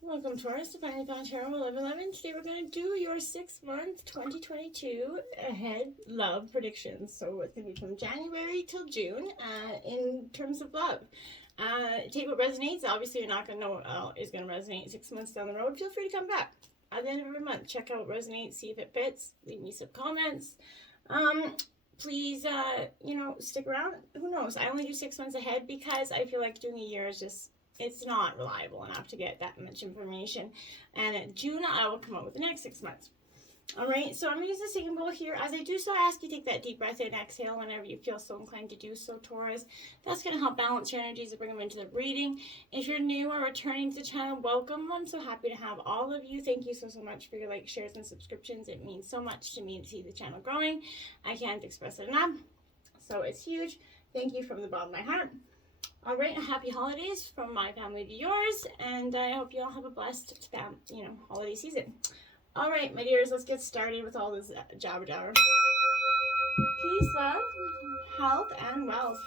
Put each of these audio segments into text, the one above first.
Welcome, Taurus, to Finally Found Tarot 1111. Today we're going to do your 6-month 2022 ahead love predictions. So it's going to be from January till June in terms of love. Take what resonates. Obviously, you're not going to know what is going to resonate 6 months down the road. Feel free to come back at the end of every month. Check out what resonates, see if it fits. Leave me some comments. Please, stick around. Who knows? I only do 6 months ahead because I feel like doing a year is just... it's not reliable enough to get that much information. And in June, I will come up with the next 6 months. All right, so I'm going to use the singing bowl here. As I do so, I ask you to take that deep breath in, exhale whenever you feel so inclined to do so, Taurus. That's going to help balance your energies and bring them into the reading. If you're new or returning to the channel, welcome. I'm so happy to have all of you. Thank you so much for your likes, shares, and subscriptions. It means so much to me to see the channel growing. I can't express it enough. So it's huge. Thank you from the bottom of my heart. All right, happy holidays from my family to yours, and I hope you all have a blessed, holiday season. All right, my dears, let's get started with all this jabber jabber. Peace, love, health, and wealth.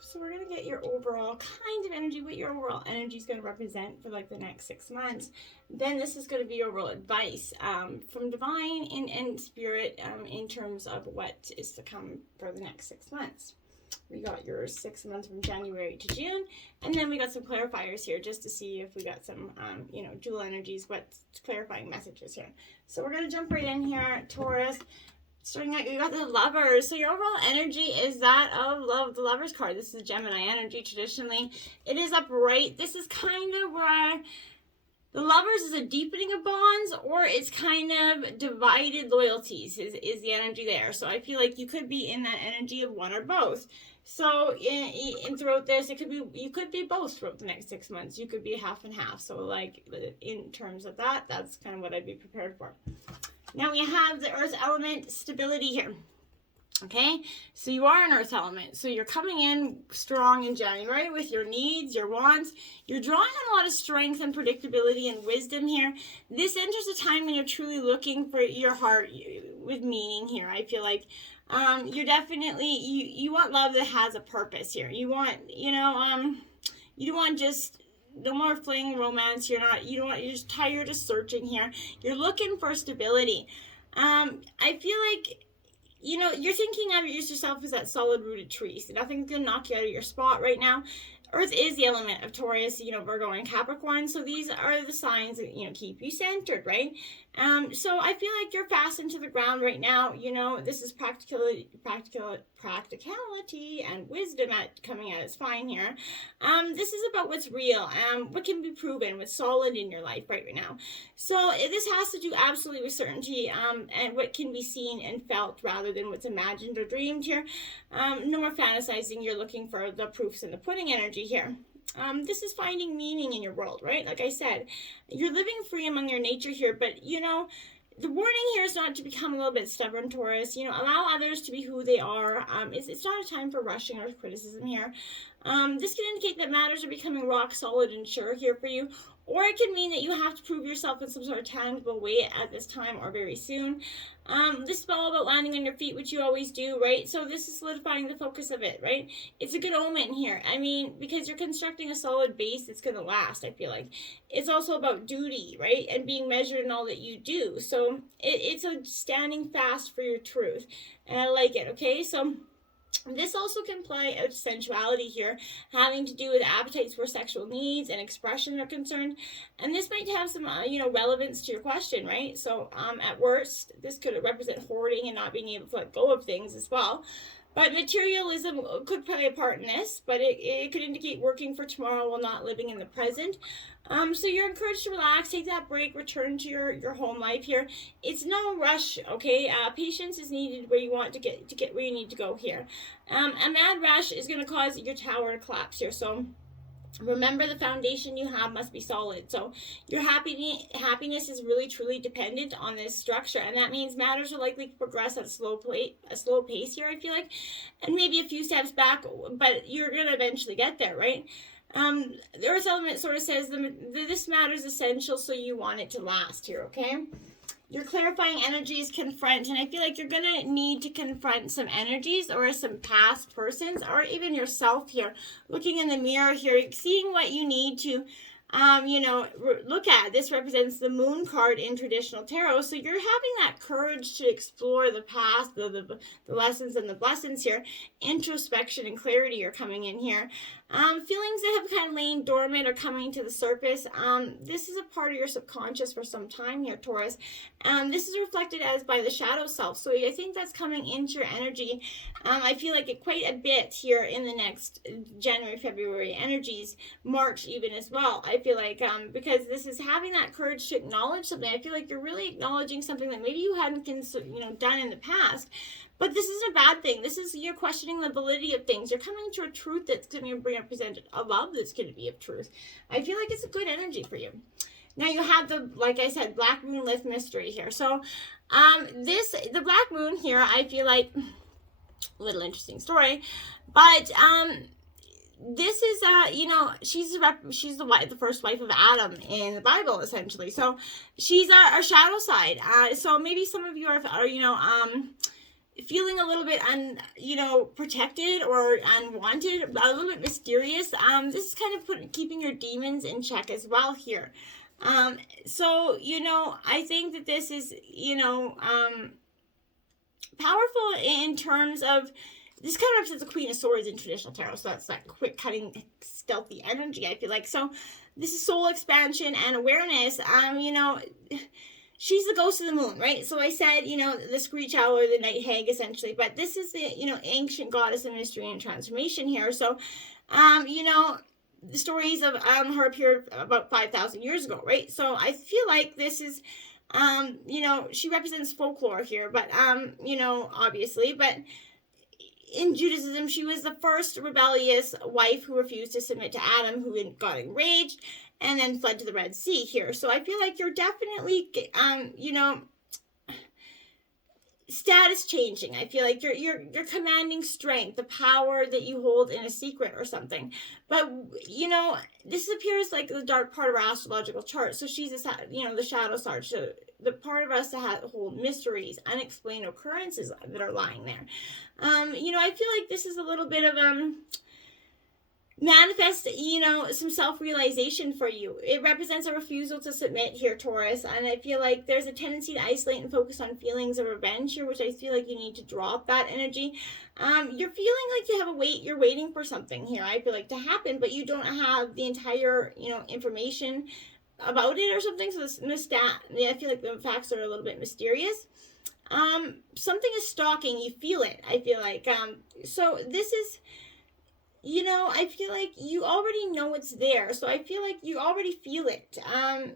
So we're going to get your overall kind of energy, what your overall energy is going to represent for like the next 6 months. Then this is going to be overall advice from divine and spirit in terms of what is to come for the next 6 months. We got your 6 months from January to June, and then we got some clarifiers here just to see if we got some, dual energies, what clarifying messages here. So we're going to jump right in here, Taurus. Starting out, you got the Lovers. So your overall energy is that of love, the Lovers card. This is Gemini energy traditionally. It is upright. This is kind of where the Lovers is a deepening of bonds, or it's kind of divided loyalties is the energy there. So I feel like you could be in that energy of one or both. So in throughout this, you could be both throughout the next 6 months. You could be half and half. So like in terms of that, that's kind of what I'd be prepared for. Now we have the earth element stability here. Okay, so you are an earth element. So you're coming in strong in January with your needs, your wants. You're drawing on a lot of strength and predictability and wisdom here. This enters a time when you're truly looking for your heart with meaning here. I feel like you're definitely, you want love that has a purpose here. You want, you don't want just... no more fling romance. You're just tired of searching here. You're looking for stability. I feel like, you're thinking of yourself as that solid rooted tree. So nothing's going to knock you out of your spot right now. Earth is the element of Taurus, Virgo and Capricorn. So these are the signs that, keep you centered, right? So I feel like you're fastened to the ground right now. This is practicality and wisdom coming at its fine here. This is about what's real, what can be proven, what's solid in your life right now. So this has to do absolutely with certainty and what can be seen and felt rather than what's imagined or dreamed here. No more fantasizing. You're looking for the proofs in the pudding energy here. This is finding meaning in your world, right? Like I said, you're living free among your nature here, but the warning here is not to become a little bit stubborn, Taurus. Allow others to be who they are. It's not a time for rushing or criticism here. This can indicate that matters are becoming rock solid and sure here for you, or it can mean that you have to prove yourself in some sort of tangible way at this time or very soon. This is all about landing on your feet, which you always do, right? So this is solidifying the focus of it, right? It's a good omen here. I mean, because you're constructing a solid base that's going to last, I feel like. It's also about duty, right? And being measured in all that you do. So it's a standing fast for your truth. And I like it, okay? So this also can play out sensuality here, having to do with appetites where sexual needs and expression are concerned. And this might have some, relevance to your question, right? So at worst, this could represent hoarding and not being able to let go of things as well. But materialism could play a part in this, but it could indicate working for tomorrow while not living in the present. So you're encouraged to relax, take that break, return to your home life here. It's no rush, okay? Patience is needed where you want to get where you need to go here. A mad rush is going to cause your tower to collapse here. So remember, the foundation you have must be solid. So your happiness is really truly dependent on this structure, and that means matters are likely to progress at a slow pace here, I feel like, and maybe a few steps back, but you're gonna eventually get there, right? The earth element sort of says this matter is essential, so you want it to last here, okay? Your clarifying energies confront, and I feel like you're going to need to confront some energies or some past persons or even yourself here. Looking in the mirror here, seeing what you need to look at. This represents the moon card in traditional tarot. So you're having that courage to explore the past, the lessons and the blessings here. Introspection and clarity are coming in here. Feelings that have kind of lain dormant are coming to the surface. This is a part of your subconscious for some time here, Taurus. This is reflected as by the shadow self. So I think that's coming into your energy. I feel like it quite a bit here in the next January, February energies, March even as well. I feel like because this is having that courage to acknowledge something. I feel like you're really acknowledging something that maybe you hadn't done in the past. But this isn't a bad thing. This is, you're questioning the validity of things. You're coming to a truth that's going to represent a love that's going to be of truth. I feel like it's a good energy for you. Now you have the, like I said, Black Moon Lift Mystery here. So the Black Moon here, I feel like, a little interesting story. But this is, she's the first wife of Adam in the Bible, essentially. So she's our shadow side. So maybe some of you are feeling a little bit protected or unwanted, a little bit mysterious. This is kind of keeping your demons in check as well here. So I think that this is powerful in terms of, this kind of represents the Queen of Swords in traditional tarot. So that's that quick cutting, stealthy energy, I feel like. So this is soul expansion and awareness. She's the ghost of the moon, right? So I said, the screech owl or the night hag, essentially. But this is the, ancient goddess of mystery and transformation here. So, the stories of her appeared about 5,000 years ago, right? So I feel like this is, she represents folklore here, but, obviously. But in Judaism, she was the first rebellious wife who refused to submit to Adam, who got enraged and then fled to the Red Sea here. So I feel like you're definitely, status changing. I feel like you're commanding strength, the power that you hold in a secret or something. But, this appears like the dark part of our astrological chart. So she's, the shadow side. So the part of us that hold mysteries, unexplained occurrences that are lying there. I feel like this is a little bit of, manifest, some self-realization for you. It represents a refusal to submit here, Taurus, and I feel like there's a tendency to isolate and focus on feelings of revenge here, which I feel like you need to drop that energy. You're feeling like you have you're waiting for something here, I feel like, to happen, but you don't have the entire, information about it or something, so I feel like the facts are a little bit mysterious. Something is stalking, you feel it, I feel like. So this is, I feel like you already know it's there. So I feel like you already feel it.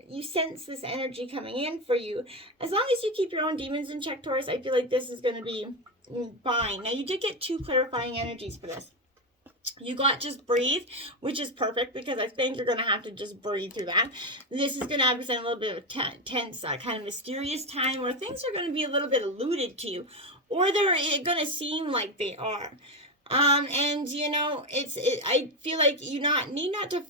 You sense this energy coming in for you. As long as you keep your own demons in check, Taurus, I feel like this is going to be fine. Now, you did get 2 clarifying energies for this. You got just breathe, which is perfect because I think you're going to have to just breathe through that. This is going to represent a little bit of a tense, kind of mysterious time where things are going to be a little bit alluded to, or they're going to seem like they are. I feel like you need not to,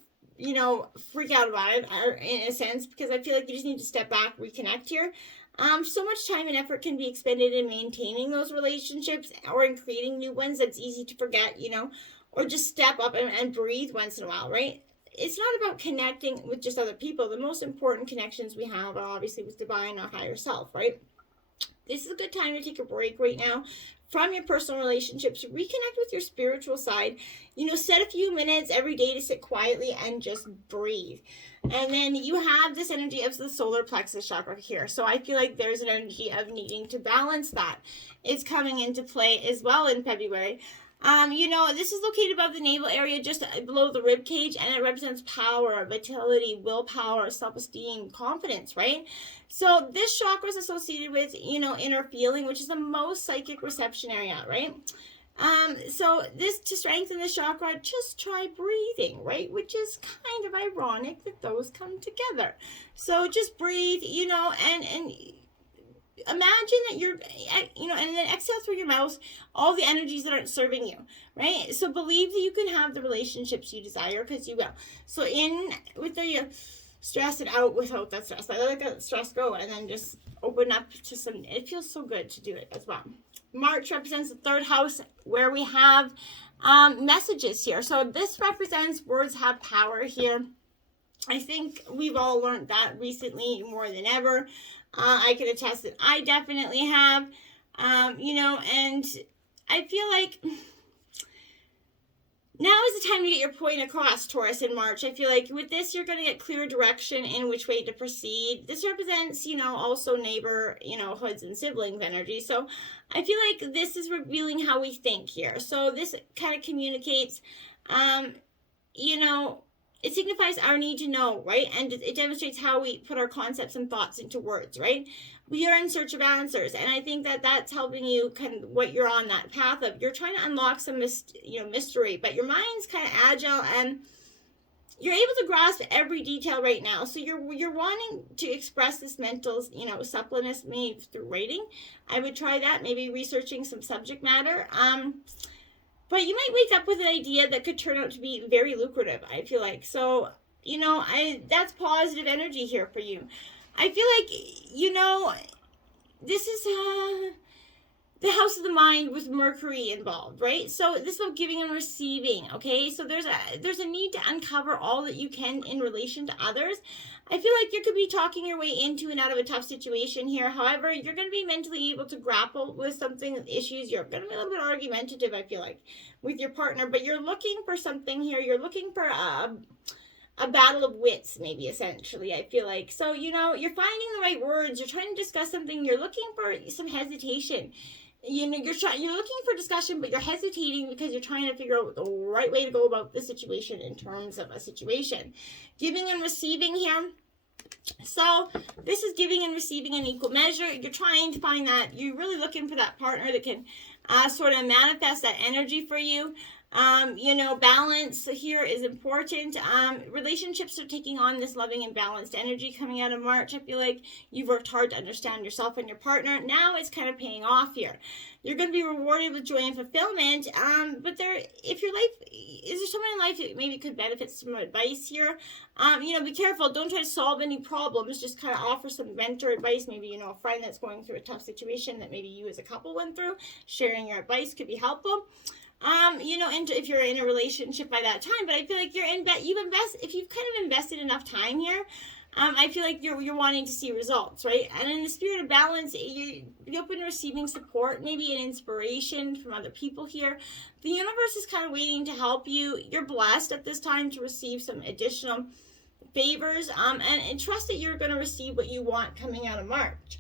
freak out about it in a sense, because I feel like you just need to step back, reconnect here. So much time and effort can be expended in maintaining those relationships or in creating new ones that's easy to forget, or just step up and breathe once in a while, right? It's not about connecting with just other people. The most important connections we have are obviously with divine, our higher self, right? This is a good time to take a break right now from your personal relationships. Reconnect with your spiritual side. Set a few minutes every day to sit quietly and just breathe. And then you have this energy of the solar plexus chakra here. So I feel like there's an energy of needing to balance that. It's coming into play as well in February. This is located above the navel area, just below the rib cage, and it represents power, vitality, willpower, self-esteem, confidence, right? So this chakra is associated with, inner feeling, which is the most psychic reception area, right? So to strengthen the chakra, just try breathing, right? Which is kind of ironic that those come together. So just breathe, and imagine that you're, and then exhale through your mouth all the energies that aren't serving you, right? So believe that you can have the relationships you desire, because you will. So in with the stress it out without that stress. I let that stress go and then just open up to some, it feels so good to do it as well. March represents the third house where we have messages here. So this represents words have power here. I think we've all learned that recently more than ever. I can attest that I definitely have, and I feel like now is the time to get your point across, Taurus, in March. I feel like with this, you're going to get clear direction in which way to proceed. This represents, also neighbor, hoods and siblings energy. So I feel like this is revealing how we think here. So this kind of communicates, it signifies our need to know, right? And it demonstrates how we put our concepts and thoughts into words, right? We are in search of answers, and I think that that's helping you kind of what you're on that path of. You're trying to unlock some mystery, but your mind's kind of agile, and you're able to grasp every detail right now. So you're wanting to express this mental, suppleness maybe through writing. I would try that, maybe researching some subject matter. But you might wake up with an idea that could turn out to be very lucrative, I feel like. So, that's positive energy here for you. I feel like, this is the house of the mind with Mercury involved, right? So this is about giving and receiving, okay? So there's a need to uncover all that you can in relation to others. I feel like you could be talking your way into and out of a tough situation here. However, you're going to be mentally able to grapple with something, issues. You're going to be a little bit argumentative, I feel like, with your partner. But you're looking for something here. You're looking for a battle of wits, maybe, essentially, I feel like. So, you're finding the right words. You're trying to discuss something. You're looking for some hesitation. You're looking for discussion, but you're hesitating because you're trying to figure out the right way to go about the situation in terms of a situation. Giving and receiving here. So this is giving and receiving in equal measure. You're trying to find that. You're really looking for that partner that can sort of manifest that energy for you. Balance here is important. Relationships are taking on this loving and balanced energy coming out of March. I feel like you've worked hard to understand yourself and your partner. Now it's kind of paying off here. You're going to be rewarded with joy and fulfillment. But if your life, is there someone in life that maybe could benefit some advice here? Be careful. Don't try to solve any problems. Just kind of offer some mentor advice. Maybe, a friend that's going through a tough situation that maybe you as a couple went through. Sharing your advice could be helpful. If you're in a relationship by that time, but I feel like if you've kind of invested enough time here, I feel like you're wanting to see results, right? And in the spirit of balance, you're open to receiving support, maybe an inspiration from other people here. The universe is kind of waiting to help you. You're blessed at this time to receive some additional favors, and trust that you're going to receive what you want coming out of March.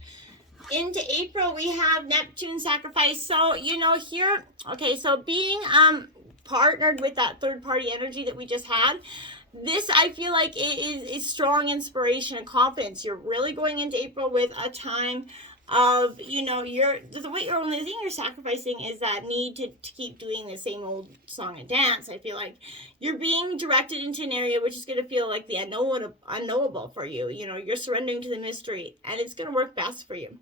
Into April, we have Neptune sacrifice. So, here, okay, so being partnered with that third-party energy that we just had, this, I feel like, is strong inspiration and confidence. You're really going into April with a time of, the only thing you're sacrificing is that need to keep doing the same old song and dance. I feel like you're being directed into an area which is going to feel like the unknowable for you. You're surrendering to the mystery, and it's going to work best for you.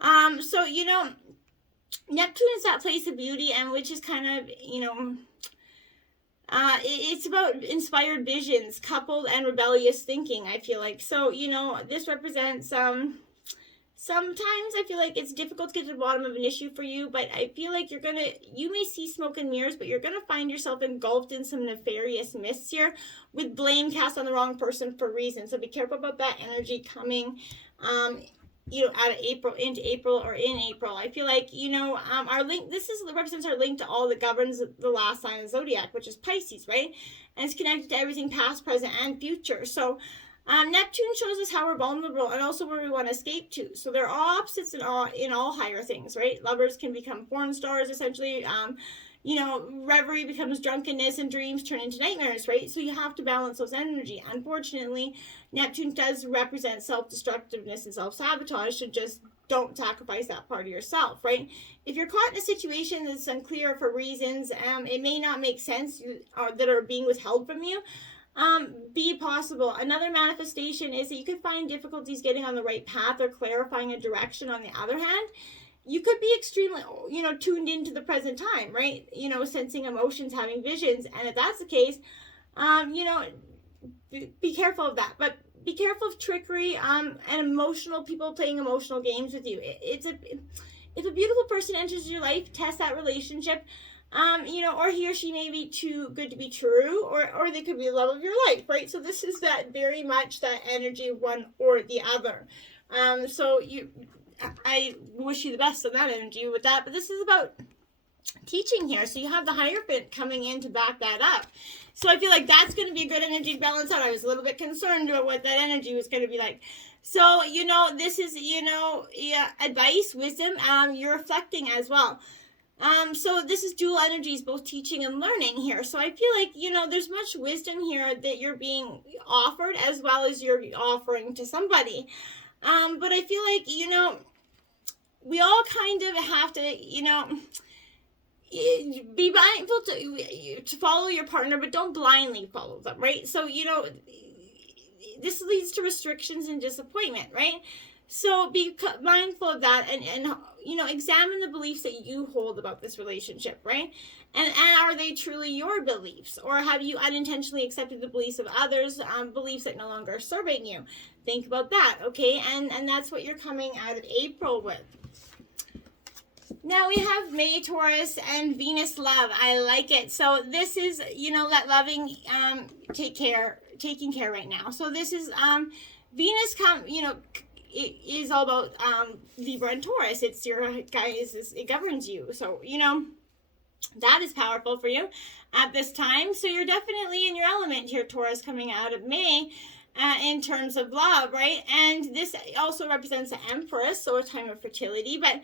So, Neptune is that place of beauty, and which is kind of, it's about inspired visions, coupled and rebellious thinking, I feel like. So, this represents, sometimes I feel like it's difficult to get to the bottom of an issue for you, but I feel like you may see smoke and mirrors, but you're going to find yourself engulfed in some nefarious mists here with blame cast on the wrong person for reasons. So be careful about that energy coming, out of April, into April, or in April. I feel like, our link, represents our link to all that governs the last sign of the zodiac, which is Pisces, right? And it's connected to everything past, present, and future. So, Neptune shows us how we're vulnerable and also where we want to escape to. So there are opposites in all higher things, right? Lovers can become porn stars, essentially. Reverie becomes drunkenness, and dreams turn into nightmares, right? So you have to balance those energy. Unfortunately, Neptune does represent self-destructiveness and self-sabotage, so just don't sacrifice that part of yourself, right? If you're caught in a situation that's unclear for reasons, it may not make sense that are being withheld from you. Be possible. Another manifestation is that you could find difficulties getting on the right path or clarifying a direction. On the other hand, you could be extremely, tuned into the present time, right? Sensing emotions, having visions. And if that's the case, be careful of that. But be careful of trickery and emotional people playing emotional games with you. If a beautiful person enters your life, test that relationship. Or he or she may be too good to be true, or they could be the love of your life, right? So this is that very much that energy, one or the other. I wish you the best on that energy with that, but this is about teaching here. So you have the Hierophant coming in to back that up. So I feel like that's going to be a good energy to balance out. I was a little bit concerned about what that energy was going to be like. So, this is, advice, wisdom, you're reflecting as well. So this is dual energies, both teaching and learning here. So I feel like, there's much wisdom here that you're being offered as well as you're offering to somebody. But I feel like, we all kind of have to, be mindful to follow your partner, but don't blindly follow them, right? So, this leads to restrictions and disappointment, right? So be mindful of that and examine the beliefs that you hold about this relationship, right? And are they truly your beliefs? Or have you unintentionally accepted the beliefs of others, beliefs that no longer are serving you? Think about that, okay? And that's what you're coming out of April with. Now we have May, Taurus, and Venus love. I like it. So this is, that loving, taking care right now. So this is, Venus it is all about Libra and Taurus. It's your guys, it governs you. So, that is powerful for you at this time. So you're definitely in your element here, Taurus, coming out of May in terms of love, right? And this also represents the Empress, so a time of fertility. But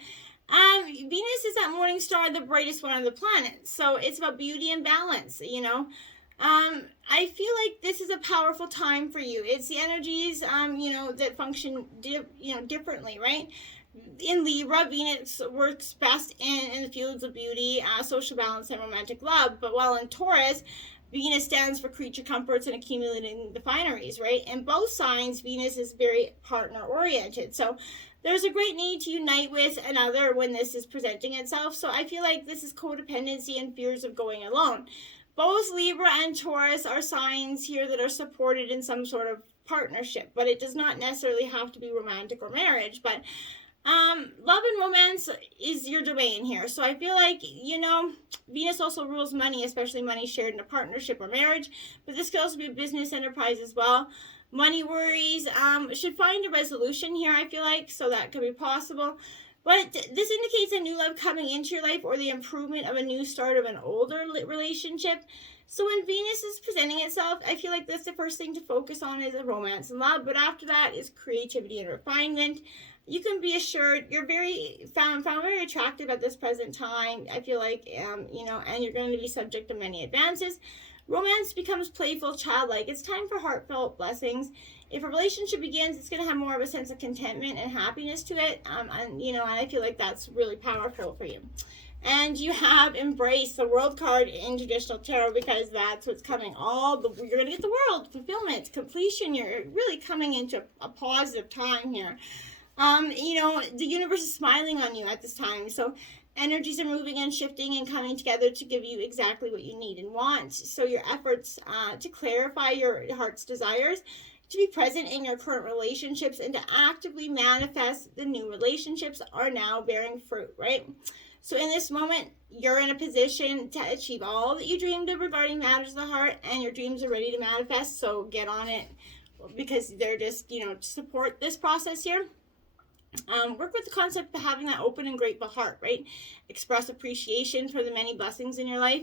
Venus is that morning star, the brightest one on the planet. So it's about beauty and balance, I feel like this is a powerful time for you. It's the energies, that function, differently, right? In Libra, Venus works best in the fields of beauty, social balance, and romantic love. But while in Taurus, Venus stands for creature comforts and accumulating the fineries, right? In both signs, Venus is very partner-oriented. So there's a great need to unite with another when this is presenting itself. So I feel like this is codependency and fears of going alone. Both Libra and Taurus are signs here that are supported in some sort of partnership, but it does not necessarily have to be romantic or marriage. But love and romance is your domain here. So I feel like, Venus also rules money, especially money shared in a partnership or marriage. But this could also be a business enterprise as well. Money worries should find a resolution here, I feel like, so that could be possible. But this indicates a new love coming into your life or the improvement of a new start of an older relationship. So when Venus is presenting itself, I feel like that's the first thing to focus on is a romance and love. But after that is creativity and refinement. You can be assured you're found very attractive at this present time. I feel like, and you're going to be subject to many advances. Romance becomes playful, childlike. It's time for heartfelt blessings. If a relationship begins, it's going to have more of a sense of contentment and happiness to it. And I feel like that's really powerful for you. And you have Embrace, the World card in traditional tarot, because that's what's coming. You're going to get the world, fulfillment, completion. You're really coming into a positive time here. The universe is smiling on you at this time. So energies are moving and shifting and coming together to give you exactly what you need and want. So your efforts to clarify your heart's desires, to be present in your current relationships, and to actively manifest the new relationships are now bearing fruit, right? So in this moment, you're in a position to achieve all that you dreamed of regarding matters of the heart, and your dreams are ready to manifest. So get on it, because they're just, to support this process here. Work with the concept of having that open and grateful heart, right? Express appreciation for the many blessings in your life.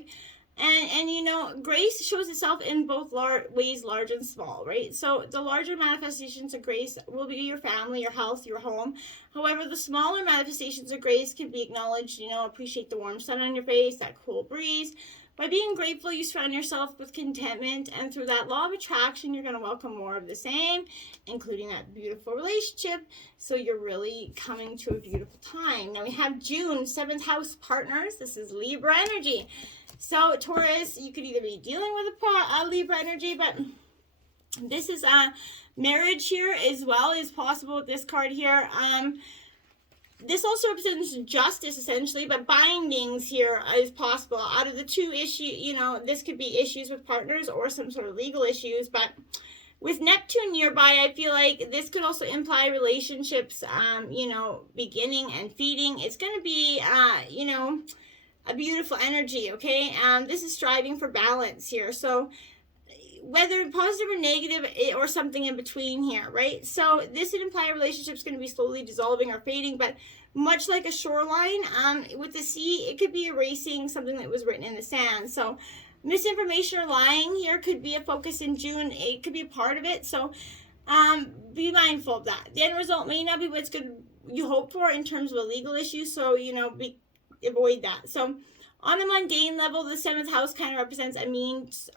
And grace shows itself in both ways, large and small, right? So the larger manifestations of grace will be your family, your health, your home. However, the smaller manifestations of grace can be acknowledged, appreciate the warm sun on your face, that cool breeze. By being grateful, you surround yourself with contentment, and through that law of attraction, you're going to welcome more of the same, including that beautiful relationship. So you're really coming to a beautiful time. Now we have June, 7th house partners. This is Libra energy. So Taurus, you could either be dealing with a Libra energy, but this is marriage here as well is possible with this card here. This also represents justice, essentially, but bindings here is possible. Out of the two issues, this could be issues with partners or some sort of legal issues, but with Neptune nearby, I feel like this could also imply relationships, beginning and feeding. It's going to be, a beautiful energy, okay? This is striving for balance here. So whether positive or negative or something in between here, right? So this would imply a relationship is going to be slowly dissolving or fading, but much like a shoreline, with the sea, it could be erasing something that was written in the sand. So misinformation or lying here could be a focus in June. It could be a part of it. So be mindful of that. The end result may not be what's good you hope for in terms of a legal issue. So, avoid that. So on a mundane level, the 7th house kind of represents a means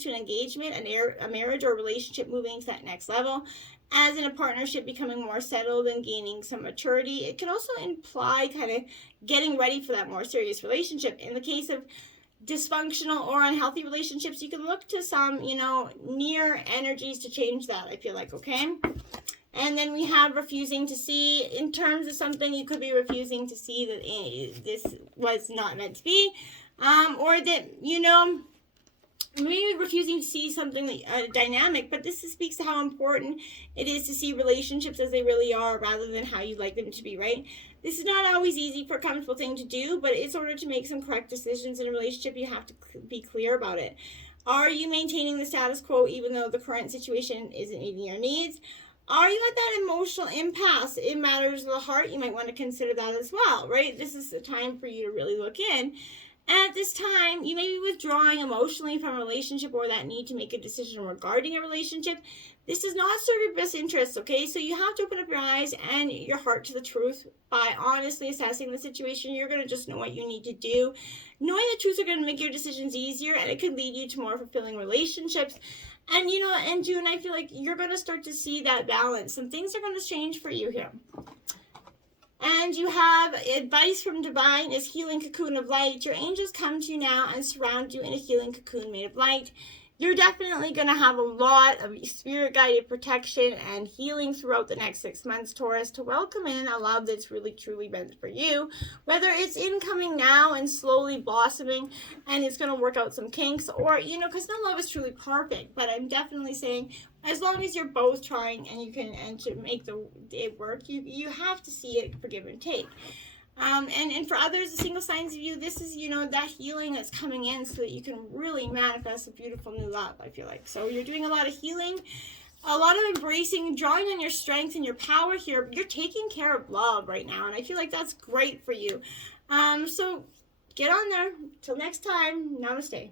to an engagement, a marriage or relationship moving to that next level. As in a partnership becoming more settled and gaining some maturity. It can also imply kind of getting ready for that more serious relationship. In the case of dysfunctional or unhealthy relationships, you can look to some, near energies to change that, I feel like, okay? And then we have refusing to see. In terms of something, you could be refusing to see that this was not meant to be. Or that, maybe refusing to see something dynamic, but this speaks to how important it is to see relationships as they really are rather than how you like them to be, right? This is not always easy for a comfortable thing to do, but in order to make some correct decisions in a relationship, you have to be clear about it. Are you maintaining the status quo even though the current situation isn't meeting your needs? Are you at that emotional impasse in matters of the heart? You might want to consider that as well, right? This is the time for you to really look in. And at this time, you may be withdrawing emotionally from a relationship or that need to make a decision regarding a relationship. This does not serve your best interests, okay? So you have to open up your eyes and your heart to the truth by honestly assessing the situation. You're going to just know what you need to do. Knowing the truth are going to make your decisions easier, and it could lead you to more fulfilling relationships. And, in June, I feel like you're going to start to see that balance. Some things are going to change for you here. And you have advice from divine is healing cocoon of light. Your angels come to you now and surround you in a healing cocoon made of light. You're definitely going to have a lot of spirit-guided protection and healing throughout the next 6 months, Taurus, to welcome in a love that's really, truly meant for you. Whether it's incoming now and slowly blossoming and it's going to work out some kinks, or, because no love is truly perfect. But I'm definitely saying, as long as you're both trying and to make it work, you have to see it for give and take. And for others, the single signs of you, this is, that healing that's coming in so that you can really manifest a beautiful new love, I feel like. So you're doing a lot of healing, a lot of embracing, drawing on your strength and your power here. You're taking care of love right now, and I feel like that's great for you. So get on there. Till next time, namaste.